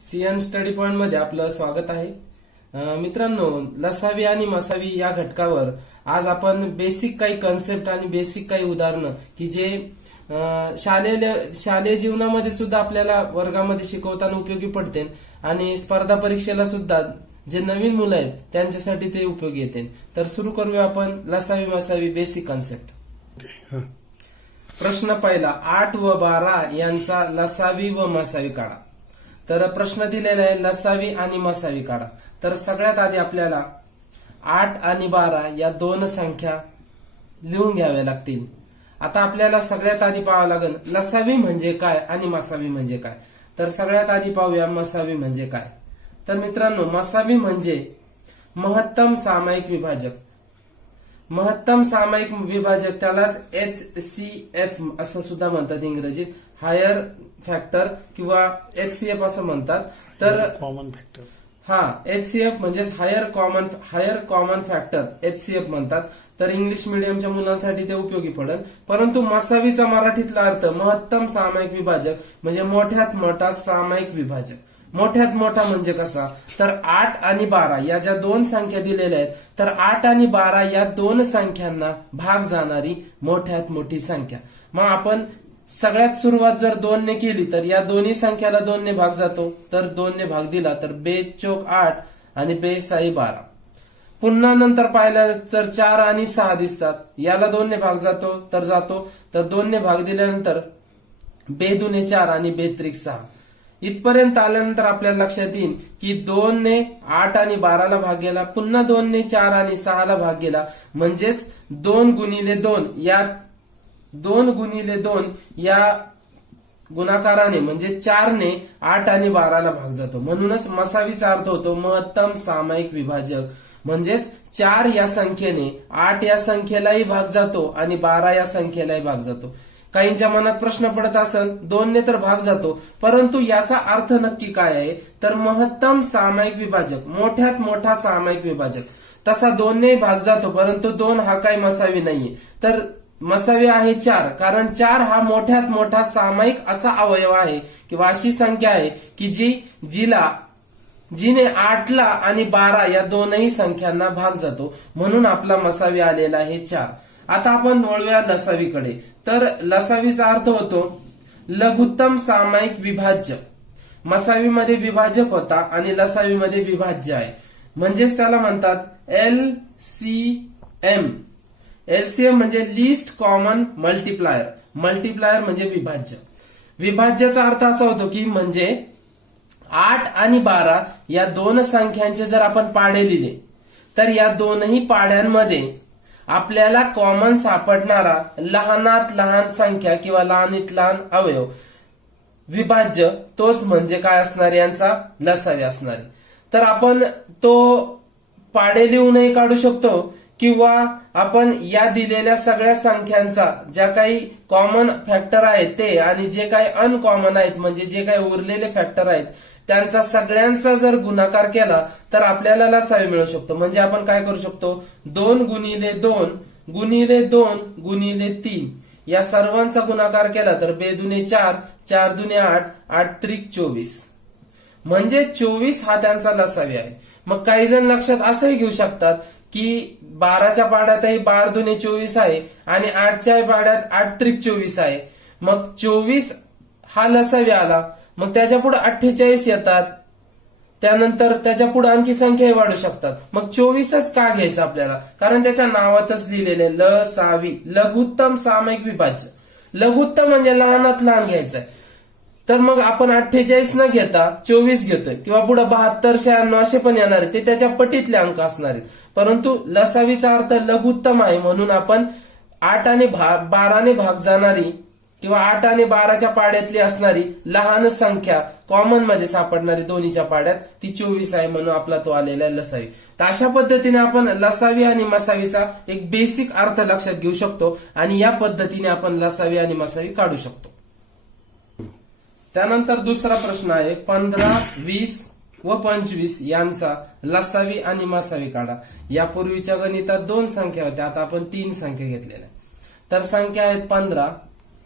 CN study पॉइंटमध्ये आपलं स्वागत आहे. मित्रांनो लसावी आणि मसावी या घटकावर आज आपण बेसिक काही कन्सेप्ट आणि बेसिक काही उदाहरणं की जे शालेय शालेय जीवनामध्ये सुद्धा आपल्याला वर्गामध्ये शिकवताना उपयोगी पडते आणि स्पर्धा परीक्षेला सुद्धा जे नवीन मुलं आहेत त्यांच्यासाठी ते उपयोगी येते. तर सुरू करूया आपण लसावी मसावी बेसिक कन्सेप्ट. प्रश्न पहिला आठ व बारा यांचा लसावी व मसावी काढा. तर प्रश्न दिलेला आहे लसावी आणि मसावी काढा. तर सगळ्यात आधी आपल्याला आठ आणि बारा या दोन संख्या लिहून घ्याव्या लागतील. आता आपल्याला सगळ्यात आधी पाहावं लागेल लसावी म्हणजे काय आणि मसावी म्हणजे काय? तर सगळ्यात आधी पाहूया मसावी म्हणजे काय? तर मित्रांनो मसावी म्हणजे महत्तम सामायिक विभाजक. महत्तम सामायिक विभाजक त्यालाच एच सी एफ असं सुद्धा म्हणतात इंग्रजीत. हायर फॅक्टर किंवा एच सी एफ असं म्हणतात. तर कॉमन फॅक्टर हा एच सी एफ म्हणजे higher common higher common factor H C F म्हणतात. तर इंग्लिश मिडियमच्या मुलांसाठी ते उपयोगी पडेल. परंतु मसावीचा मराठीतला अर्थ महत्तम सामायिक विभाजक म्हणजे मोठ्यात मोठा सामायिक विभाजक. मोठ्यात मोठा म्हणजे कसा? तर आठ आणि बारा या ज्या दोन संख्या दिलेल्या आहेत तर आठ आणि बारा या दोन संख्यांना भाग जाणारी मोठ्यात मोठी संख्या. मग आपण सगळ्यात सुरुवात जर दोनने केली तर या दोन्ही संख्याला दोनने भाग जातो. तर दोनने भाग दिला तर बे चोक आठ आणि बे साई बारा. पुन्हा नंतर पाहिलं तर चार आणि सहा दिसतात. याला दोनने भाग जातो तर जातो. तर दोनने भाग दिल्यानंतर बे दुने चार आणि बे त्रिक सहा. इथपर्यंत आल्यानंतर आपल्याला लक्षात येईल की दोनने आठ आणि बाराला भाग गेला पुन्हा दोन ने चार आणि सहाला भाग गेला. म्हणजेच दोन गुणिले दोन या दोन गुणिले दोन या गुणाकाराने म्हणजे चारने आठ आणि बाराला भाग जातो. म्हणूनच मसावीचा अर्थ होतो महत्तम सामायिक विभाजक. म्हणजेच चार या संख्येने आठ या संख्येलाही भाग जातो आणि बारा या संख्येलाही भाग जातो. काहींच्या मनात प्रश्न पडत असेल दोनने तर भाग जातो. परंतु याचा अर्थ नक्की काय आहे? तर महत्तम सामायिक विभाजक मोठ्यात मोठा सामायिक विभाजक. तसा दोनने भाग जातो परंतु दोन हा काही मसावी नाहीये. तर मसावी आहे चार कारण चार हा मोठ्यात मोठा सामायिक असा अवयव आहे किंवा अशी संख्या आहे की जी जिला जिने आठला आणि बारा या दोनही संख्यांना भाग जातो. म्हणून आपला मसावी आलेला आहे चार. आता आपण वळूया लसावीकडे. तर लसावीचा अर्थ होतो लघुत्तम सामायिक विभाज्य. मसावीमध्ये विभाजक होता आणि लसावीमध्ये विभाज्य आहे. म्हणजेच त्याला म्हणतात एल सी एम एलसीएम म्हणजे लिस्ट कॉमन मल्टिप्लायर मल्टिप्लायर म्हणजे विभाज्य. विभाज्याचा अर्थ असा होतो की म्हणजे आठ आणि बारा या दोन संख्यांचे जर आपण पाडे लिहिले तर या दोनही पाड्यांमध्ये आपल्याला कॉमन सापडणारा लहानात लहान संख्या किंवा लहानीत लहान अवयव. विभाज्य तोच म्हणजे काय असणार? यांचा लसावी असणार. तर आपण तो पाडे लिहूनही काढू शकतो किंवा आपण या दिलेल्या सगळ्या संख्यांचा ज्या काही कॉमन फॅक्टर आहेत ते आणि जे काही अनकॉमन आहेत म्हणजे जे काही उरलेले फॅक्टर आहेत त्यांचा सगळ्यांचा जर गुणाकार केला तर आपल्याला लसावी मिळू शकतो. म्हणजे आपण काय करू शकतो? दोन गुणिले दोन गुणिले दोन गुणिले तीन. या सर्वांचा गुणाकार केला तर बेदुने चार चार दुने आठ आठ त्रिक चोवीस. म्हणजे चोवीस हा त्यांचा लसावी आहे. मग काही जण लक्षात असंही घेऊ शकतात की बाराच्या पाड्यातही बार दुने चोवीस आहे आणि आठच्या पाड्यात आठ त्रिक चोवीस आहे. मग चोवीस हा लसावी आला. मग त्याच्या पुढे अठ्ठेचाळीस येतात. त्यानंतर त्याच्या पुढे आणखी संख्याही वाढू शकतात. मग चोवीसच का घ्यायचं आपल्याला? कारण त्याच्या नावातच लिहिलेले ल सावी लघुत्तम सामायिक विभाज्य. लघुत्तम म्हणजे लहानात लहान घ्यायचंय. तर मग आपण अठ्ठेचाळीस न घेता चोवीस घेतोय. किंवा पुढे बहात्तर शहाण्णव असे पण येणार आहे ते त्याच्या पटीतले अंक असणार आहेत. परंतु लसावीचा अर्थ लघुत्तम आहे म्हणून आपण आठ आणि भाग बाराने भाग जाणारी किंवा आठ आणि बाराच्या पाड्यातली असणारी लहान संख्या कॉमनमध्ये सापडणारी दोन्हीच्या पाड्यात ती चोवीस आहे म्हणून आपला तो आलेला आहे लसावी. तर अशा पद्धतीने आपण लसावी आणि मसावीचा एक बेसिक अर्थ लक्षात घेऊ शकतो आणि या पद्धतीने आपण लसावी आणि मसावी काढू शकतो. त्यानंतर दुसरा प्रश्न आहे पंधरा वीस व पंचवीस यांचा लसावी आणि मसावी काढा. यापूर्वीच्या गणितात दोन संख्या होत्या आता आपण तीन संख्या घेतलेल्या तर संख्या आहेत पंधरा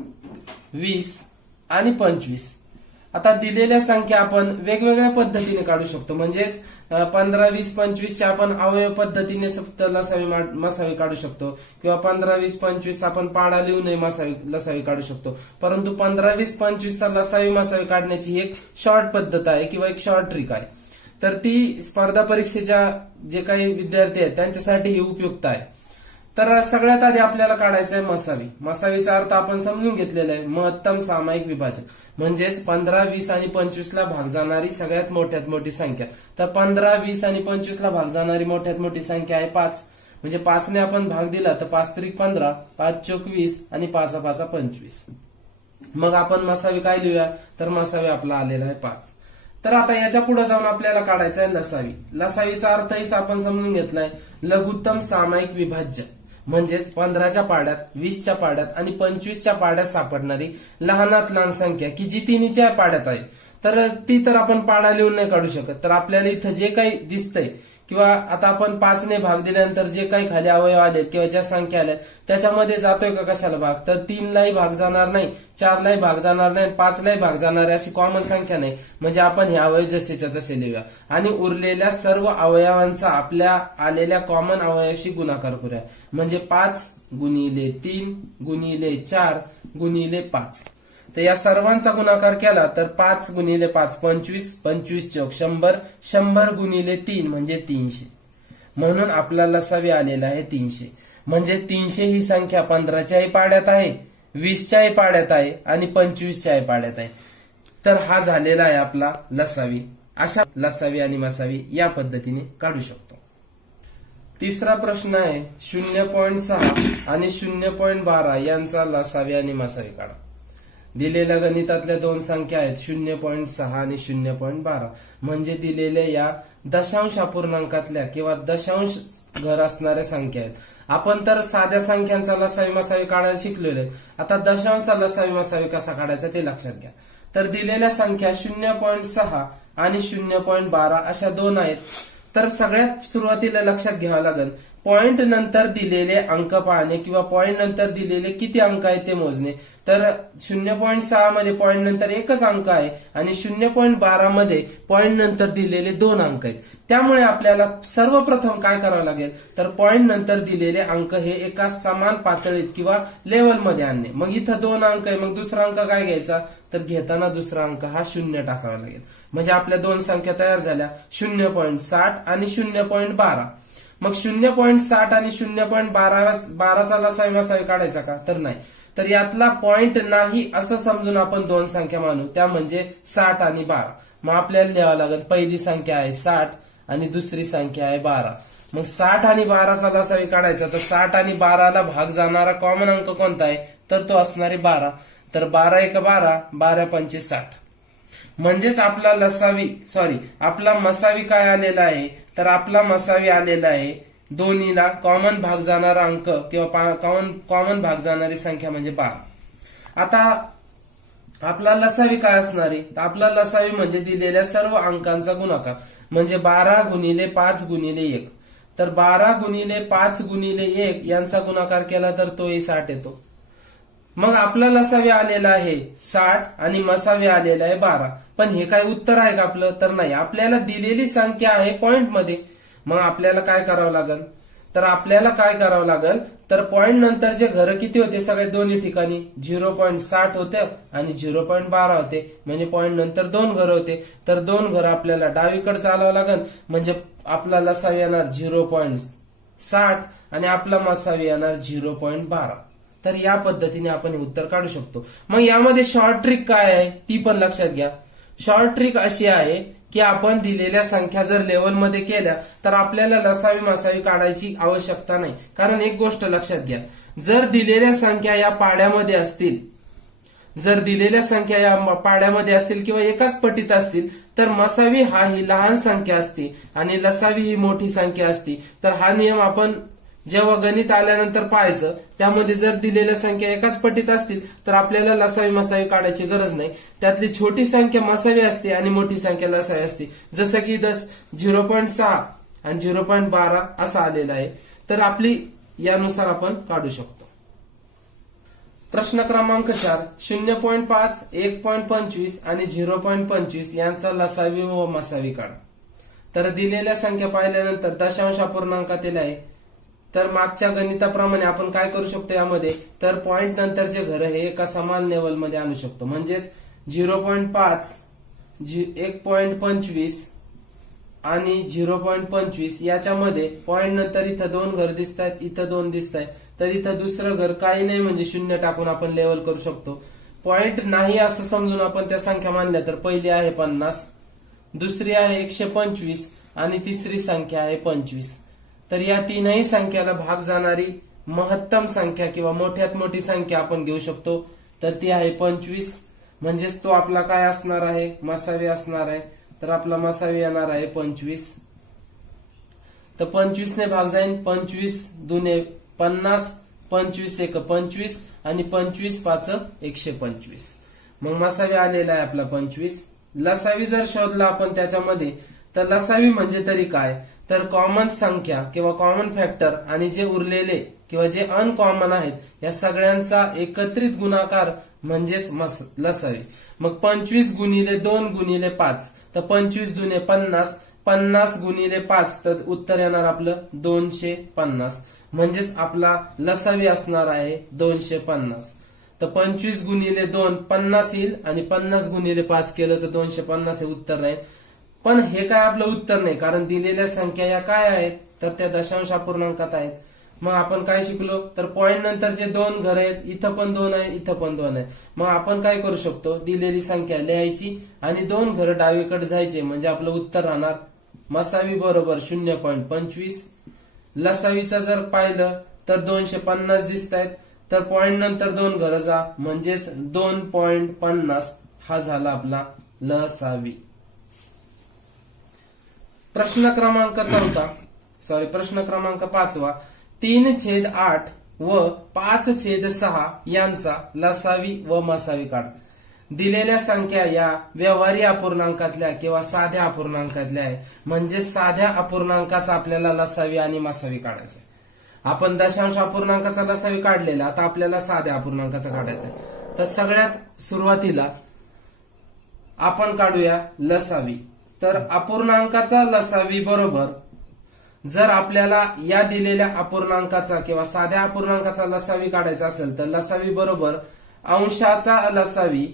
वीस आणि पंचवीस. आता दिलेल्या संख्या आपण वेगवेगळ्या पद्धतीने काढू शकतो. म्हणजेच पंधरा वीस पंचवीसच्या आपण अवयव पद्धतीने सप्त लसावी मसावी काढू शकतो. किंवा पंधरा वीस पंचवीस आपण पाडा लिहूनही मसावी लसावी काढू शकतो. परंतु पंधरा वीस पंचवीसचा लसावी मसावी काढण्याची एक शॉर्ट पद्धत आहे किंवा एक शॉर्ट ट्रिक आहे. तर ती स्पर्धा परीक्षेच्या जे काही विद्यार्थी आहेत त्यांच्यासाठी ही उपयुक्त आहे. तर सगळ्यात आधी आपल्याला काढायचं आहे मसावी. मसावीचा अर्थ आपण समजून घेतलेला आहे. महत्तम सामायिक विभाजन. म्हणजेच पंधरा वीस आणि पंचवीस ला भाग जाणारी सगळ्यात मोठ्यात मोठी संख्या. तर पंधरा वीस आणि पंचवीस ला भाग जाणारी मोठ्यात मोठी संख्या आहे पाच. म्हणजे पाचने आपण भाग दिला तर पाच त्रिक पंधरा पाच चोक वीस आणि पाच पाच पंचवीस. मग आपण मसावी काय लिहूया? तर मसावी आपला आलेला आहे पाच. तर आता याच्यापुढे जाऊन आपल्याला काढायचं आहे लसावी. लसावीचा अर्थही आपण समजून घेतलाय. लघुत्तम सामायिक विभाज्य. म्हणजेच पंधराच्या पाड्यात वीसच्या पाड्यात आणि पंचवीसच्या पाड्यात सापडणारी लहानात लहान संख्या की जी तिन्हीच्या पाड्यात आहे. तर ती तर आपण पाडा लिहून नाही काढू शकत. तर आपल्याला इथं जे काही दिसतंय किंवा आता आपण पाचने भाग दिल्यानंतर जे काही खाली अवयव आलेत किंवा ज्या संख्या आल्या त्याच्यामध्ये जातोय का कशाला भाग? तर तीनलाही भाग जाणार नाही चारलाही भाग जाणार नाही पाचलाही भाग जाणार आहे अशी कॉमन संख्या नाही. म्हणजे आपण हे अवयव जसेच्या तसे लिहूया. आणि उरलेल्या सर्व अवयवांचा आपल्या आलेल्या कॉमन अवयवाशी गुणाकार करूया. म्हणजे पाच गुणिले तीन गुणिले चार गुणिले पाच. तर या सर्वांचा गुणाकार केला तर पाच गुणिले पाच पंचवीस पंचवीस चौक शंभर शंभर गुणिले तीन म्हणजे तीनशे. म्हणून आपला लसावी आलेला आहे तीनशे. म्हणजे तीनशे ही संख्या पंधराच्याही पाड्यात आहे वीसच्याही पाड्यात आहे आणि पंचवीसच्याही पाड्यात आहे. तर हा झालेला आहे आपला लसावी. अशा लसावी आणि मसावी या पद्धतीने काढू शकतो. तिसरा प्रश्न आहे शून्य पॉईंट सहा आणि शून्य पॉईंट बारा यांचा लसावी आणि मसावी काढा. दिलेल्या गणितातल्या दोन संख्या आहेत शून्य पॉईंट सहा आणि शून्य पॉईंट बारा. म्हणजे दिलेल्या या दशांश अपूर्णांकातल्या किंवा दशांश घर असणाऱ्या संख्या आहेत. आपण तर साध्या संख्यांचा लसावी मसावी काढायला शिकलेलो आहे. आता दशांशचा लसावी मसावी कसा काढायचा ते लक्षात घ्या. तर दिलेल्या संख्या शून्य पॉईंट सहा आणि शून्य पॉईंट बारा अशा दोन आहेत. तर सगळ्यात सुरुवातीला लक्षात घ्यावं लागेल पॉइंट नंतर दिलेले अंक पाहणे किंवा पॉइंट नंतर दिलेले किती अंक आहेत ते मोजणे. तर शून्य पॉईंट सहा मध्ये पॉईंट नंतर एकच अंक आहे आणि शून्य पॉईंट बारा मध्ये पॉईंट नंतर दिलेले दोन अंक आहेत. त्यामुळे आपल्याला सर्वप्रथम काय करावं लागेल? तर पॉईंट नंतर दिलेले अंक हे एका समान पातळीत किंवा लेवलमध्ये आणणे. मग इथं दोन अंक आहे मग दुसरा अंक काय घ्यायचा? तर घेताना दुसरा अंक हा शून्य टाकावा लागेल. म्हणजे आपल्या दोन संख्या तयार झाल्या. शून्य पॉईंट साठ आणि शून्य पॉईंट बारा. मग शून्य पॉईंट साठ आणि शून्य पॉईंट बारा बाराचा लसावी मसावी काढायचा का? तर नाही. तर यातला पॉईंट नाही असं समजून आपण दोन संख्या मानू. त्या म्हणजे साठ आणि बारा. मग आपल्याला लिहावं लागेल पहिली संख्या आहे साठ आणि दुसरी संख्या आहे बारा. मग साठ आणि बाराचा लसावी काढायचा. तर साठ आणि बाराला भाग जाणारा कॉमन अंक कोणता आहे? तर तो असणारे बारा. तर बारा एक बारा बारा पंचे साठ. म्हणजेच आपला लसावी सॉरी आपला मसावी काय आलेला आहे? तर आपला मसावी आलेला आहे. दोन्हीला कॉमन भाग जाणारा अंक किंवा कॉमन कॉमन भाग जाणारी संख्या म्हणजे बारा. आता आपला लसावी काय असणार आहे? तर आपला लसावी म्हणजे दिलेल्या सर्व अंकांचा गुणाकार. म्हणजे बारा गुणिले पाच गुणिले एक. तर बारा गुणिले पाच गुणिले एक यांचा गुणाकार केला तर तोही साठ येतो. मग आपला लसावे आलेला आहे साठ आणि मसावे आलेला आहे बारा. पण हे काय उत्तर आहे का आपलं? तर नाही. आपल्याला दिलेली संख्या आहे पॉइंटमध्ये. मग आपल्याला काय करावं लागेल? तर आपल्याला काय करावं लागेल? तर पॉइंट नंतरचे घर किती होते? सगळे दोन्ही ठिकाणी. झिरो पॉईंट साठ होते आणि झिरो पॉईंट बारा होते. म्हणजे पॉइंट नंतर दोन घर होते. तर दोन घर आपल्याला डावीकडे चालावं लागेल. म्हणजे आपला लसावी येणार झिरो पॉईंट साठ आणि आपला मसावी येणार झिरो पॉईंट बारा. तर या पद्धतीने आपण उत्तर काढू शकतो. मग यामध्ये शॉर्ट ट्रिक काय आहे? ती पण लक्षात घ्या. शॉर्ट ट्रिक अशी आहे की आपण दिलेल्या संख्या जर लेवलमध्ये केल्या तर आपल्याला लसावी मसावी काढायची आवश्यकता नाही. कारण एक गोष्ट लक्षात घ्या. जर दिलेल्या संख्या या पाड्यामध्ये असतील जर दिलेल्या संख्या या पाड्यामध्ये असतील किंवा एकाच पटीत असतील तर मसावी हा ही लहान संख्या असते आणि लसावी ही मोठी संख्या असती. तर हा नियम आपण जेव्हा गणित आल्यानंतर पाहायचं त्यामध्ये जर दिलेल्या संख्या एकाच पटीत असतील तर आपल्याला लसावी मसावी काढायची गरज नाही. त्यातली छोटी संख्या मसावी असते आणि मोठी संख्या लसावी असते. जसं की दस झिरो पॉईंट सहा आणि झिरो पॉईंट बारा असा आलेला आहे. तर आपली यानुसार आपण काढू शकतो. प्रश्न क्रमांक चार शून्य पॉईंट पाच एक पॉईंट पंचवीस आणि झिरो पॉईंट पंचवीस यांचा लसावी व मसावी काढा. तर दिलेल्या संख्या पाहिल्यानंतर दशांश अपूर्णांकातील आहे. तर मागच्या गणिताप्रमाणे आपण काय करू शकतो यामध्ये? तर पॉइंट नंतरचे घर हे एका समान लेवलमध्ये आणू शकतो. म्हणजेच झिरो पॉईंट पाच एक पॉईंट पंचवीस आणि झिरो पॉईंट पंचवीस याच्यामध्ये पॉईंट नंतर इथं दोन घर दिसत आहेत इथं दोन दिसत आहेत तर इथं दुसरं घर काही नाही म्हणजे शून्य टाकून आपण लेवल करू शकतो. पॉईंट नाही असं समजून आपण त्या संख्या मानल्या तर पहिली आहे पन्नास दुसरी आहे एकशे पंचवीस आणि तिसरी संख्या आहे पंचवीस. तर या तीनही संख्याला भाग जाणारी महत्तम संख्या किंवा मोठ्यात मोठी संख्या आपण घेऊ शकतो. तर ती आहे पंचवीस. म्हणजेच तो आपला काय असणार आहे? मसावी असणार आहे. तर आपला मसावी येणार आहे पंचवीस. तर पंचवीसने भाग जाईल पंचवीस दुने पन्नास पंचवीस एक पंचवीस आणि पंचवीस पाच एकशे पंचवीस. मग मसावी आलेला आहे आपला पंचवीस. लसावी जर शोधला आपण त्याच्यामध्ये तर लसावी म्हणजे तरी काय? तर कॉमन संख्या किंवा कॉमन फॅक्टर आणि जे उरलेले किंवा जे अनकॉमन आहेत या सगळ्यांचा एकत्रित गुणाकार म्हणजेच लसावे लसावी. मग पंचवीस गुणिले दोन गुणिले पाच तर पंचवीस दुने पन्नास पन्नास गुणिले पाच तर उत्तर येणार आपलं दोनशे पन्नास. म्हणजेच आपला लसावी असणार आहे दोनशे पन्नास. तर पंचवीस गुणिले दोन पन्नास येईल आणि पन्नास गुणिले पाच केलं तर दोनशे पन्नास हे उत्तर राहील. पण हे काय आपलं उत्तर नाही कारण दिलेल्या संख्या या काय आहेत? तर त्या दशांश अपूर्णांकात आहेत. मग आपण काय शिकलो? तर पॉईंटनंतर जे दोन घर आहेत इथं पण दोन आहे इथं पण दोन आहे. मग आपण काय करू शकतो? दिलेली संख्या लिहायची आणि दोन घर डावीकडे जायचे म्हणजे आपलं उत्तर राहणार मसावी बरोबर शून्य पॉईंट पंचवीस. लसावीचं जर पाहिलं तर दोनशे पन्नास दिसत आहेत तर पॉईंट नंतर दोन घर जा म्हणजेच दोन पॉईंट पन्नास हा झाला आपला लसावी. प्रश्न क्रमांक चौथा. सॉरी प्रश्न क्रमांक पाचवा. तीन छेद आठ व पाच छेद सहा यांचा लसावी व मसावी काढ. दिलेल्या संख्या या व्यवहारी अपूर्णांकातल्या किंवा साध्या अपूर्णांकातल्या आहे. म्हणजे साध्या अपूर्णांकाचा आपल्याला लसावी आणि मसावी काढायचा आपण दशांश अपूर्णांकाचा लसावी काढलेला आता आपल्याला साध्या अपूर्णांकाचा काढायचा आहे. तर सगळ्यात सुरुवातीला आपण काढूया लसावी. तर अपूर्णांकाचा लसावी बरोबर जर आपल्याला या दिलेल्या अपूर्णांकाचा किंवा साध्या अपूर्णांकाचा लसावी काढायचा असेल तर लसावी बरोबर अंशाचा लसावी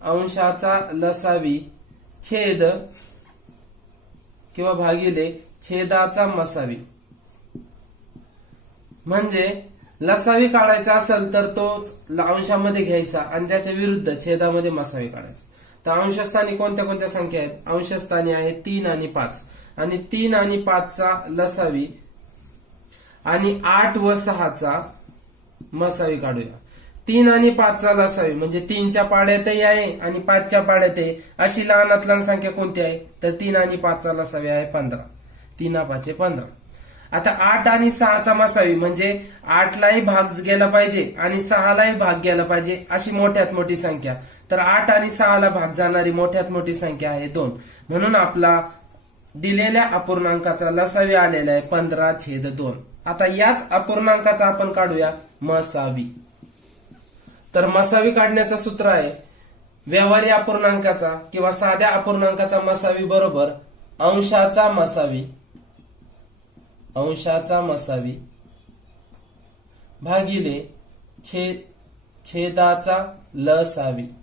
अंशाचा लसावी छेद किंवा भागिले छेदाचा मसावी. म्हणजे लसावी काढायचा असेल तर तो अंशामध्ये घ्यायचा आणि त्याच्या विरुद्ध छेदामध्ये मसावी काढायचा. तर अंशस्थानी कोणत्या कोणत्या संख्या आहेत? अंशस्थानी आहे तीन आणि पाच. आणि तीन आणि पाचचा लसावी आणि आठ व सहाचा मसावी काढूया. तीन आणि पाचचा लसावी म्हणजे तीनच्या पाड्यातही आहे आणि पाचच्या पाड्यात आहे. अशी लहानात लहान संख्या कोणती आहे? तर तीन आणि पाचचा लसावी आहे पंधरा. तीन पाचे पंधरा. आता आठ आणि सहाचा मसावी म्हणजे आठलाही भाग गेला पाहिजे आणि सहालाही भाग गेला पाहिजे अशी मोठ्यात मोठी संख्या. तर आठ आणि सहाला भाग जाणारी मोठ्यात मोठी संख्या आहे दोन. म्हणून आपला दिलेल्या अपूर्णांकाचा लसावी आलेला आहे पंधरा छेद दोन. आता याच अपूर्णांकाचा आपण काढूया मसावी. तर मसावी काढण्याचं सूत्र आहे व्यवहारी अपूर्णांकाचा किंवा साध्या अपूर्णांकाचा मसावी बरोबर अंशाचा मसावी. अंशाचा मसावी. भागिले छे छेदाचा लसावी.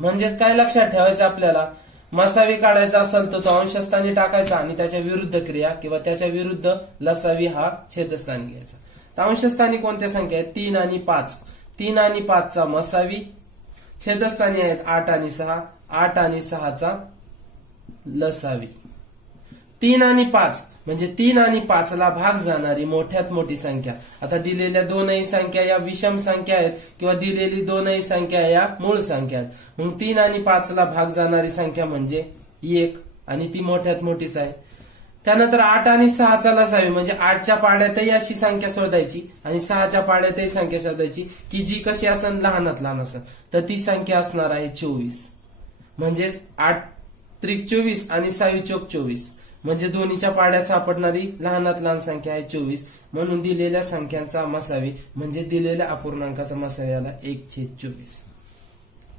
म्हणजेच काय लक्षात ठेवायचं आपल्याला? मसावी काढायचा असेल तर तो अंशस्थानी टाकायचा आणि त्याच्या विरुद्ध क्रिया किंवा त्याच्या विरुद्ध लसावी हा छेदस्थानी घ्यायचा. तर अंशस्थानी कोणत्या संख्या आहेत? तीन आणि पाच. तीन आणि पाचचा मसावी छेदस्थानी आहेत आठ आणि सहा. आठ आणि सहाचा लसावी. तीन आणि पाच. म्हणजे तीन आणि पाचला भाग जाणारी मोठ्यात मोठी संख्या. आता दिलेल्या दोनही संख्या या विषम संख्या आहेत किंवा दिलेली दोनही संख्या या मूळ संख्या आहेत. मग तीन आणि पाचला भाग जाणारी संख्या म्हणजे एक आणि ती मोठ्यात मोठीच आहे. त्यानंतर आठ आणि सहाचा लसावी म्हणजे आठच्या पाड्यातही अशी संख्या शोधायची आणि सहाच्या पाड्यातही संख्या शोधायची की जी कशी असेल लहानात लहान असेल तर ती संख्या असणार आहे चोवीस. म्हणजेच आठ त्रिक चोवीस आणि सावी चोक चोवीस. म्हणजे दोन्हीच्या पाड्यात सापडणारी लहानात लहान संख्या आहे चोवीस. म्हणून दिलेल्या संख्यांचा मसावी म्हणजे दिलेल्या अपूर्णांकाचा मसावी आला एक छेद चोवीस.